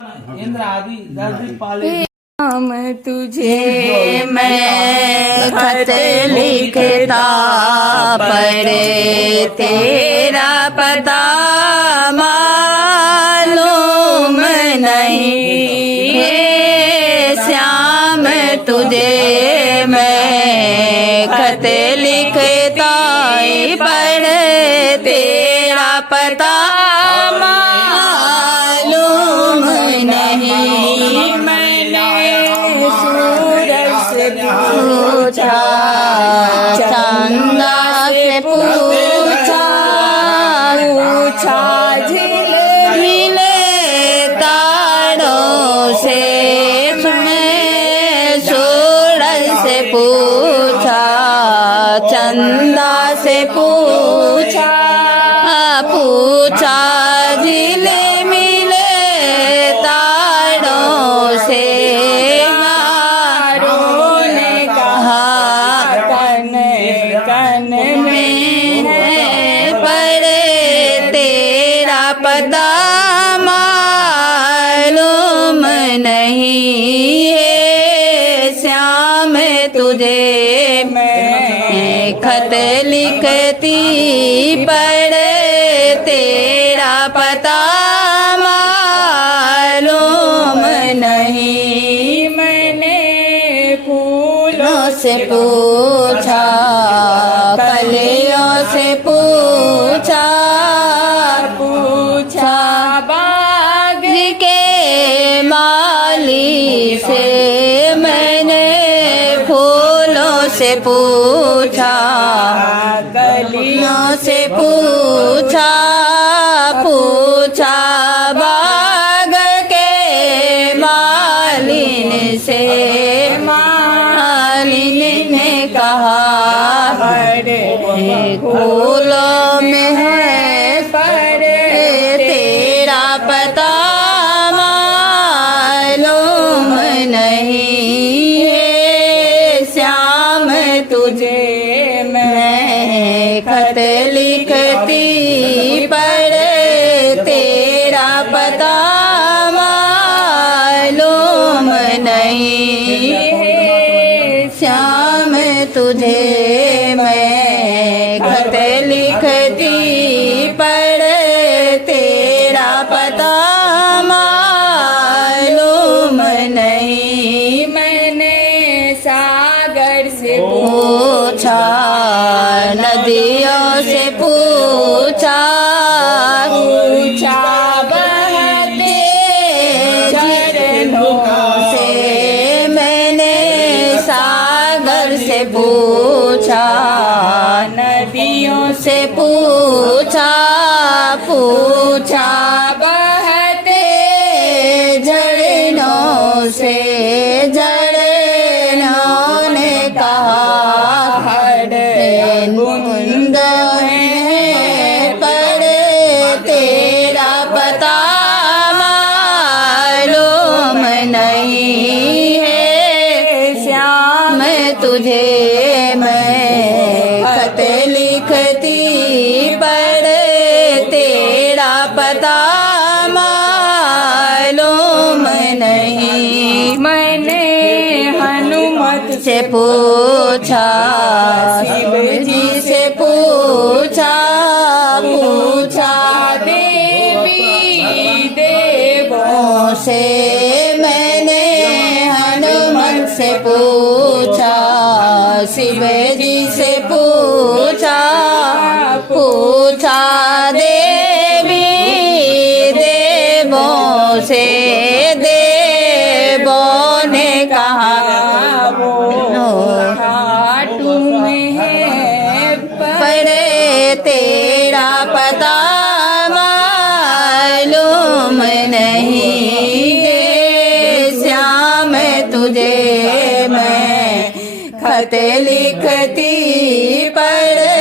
इंद्र आदि 10 दिन पाले हम तुझे मैं खत लिखता पढ़े तेरा पता मालूम नहीं है श्याम तुझे मैं खत लिखता पढ़े तेरा पता मालूम नहीं। मैंने सूरज से पूछा चंदा से पूछा झीले मिले तारों से मैं सूरज से पूछा चंदा से पूछा झीले मिले तारों से ने कहा कन कन में है पड़े तेरा पता मालूम नहीं है श्याम तुझे मैं खत लिखती पढ़े तेरा पता मालूम नहीं। मैंने फूलों से पूछा कलियों से पूछा बाग के माली से मैंने फूलों से पूछा कलियों से पूछा बाग के मालिन से मालिन ने कहा फूलों में है पड़े तेरा पता मालूम नहीं है श्याम तुझे मैं खत लिखती पढ़े तेरा पता मालूम नहीं है श्याम तुझे मैं खत लिखती पढ़े तेरा पता मालूम नहीं। मैंने सागर से पूछा नदियों से पूछा बहते झरनों से मैंने सागर से पूछा नदियों से पूछा बहते झरनों से झरनों ने कहा बूंद है पड़े तेरा पता मालूम नहीं है श्याम तुझे मैं खत लिखती पढ़े तेरा पता मालूम नहीं। मैंने हनुमत से पूछा शिव जी से पूछा देवी देवों से मैंने हनुमत से पूछा शिव जी से पूछा देवी देवों से देवों ने कहा पढ़े तेरा पता मालूम नहीं है श्याम तुझे मैं खत लिखती पढ़े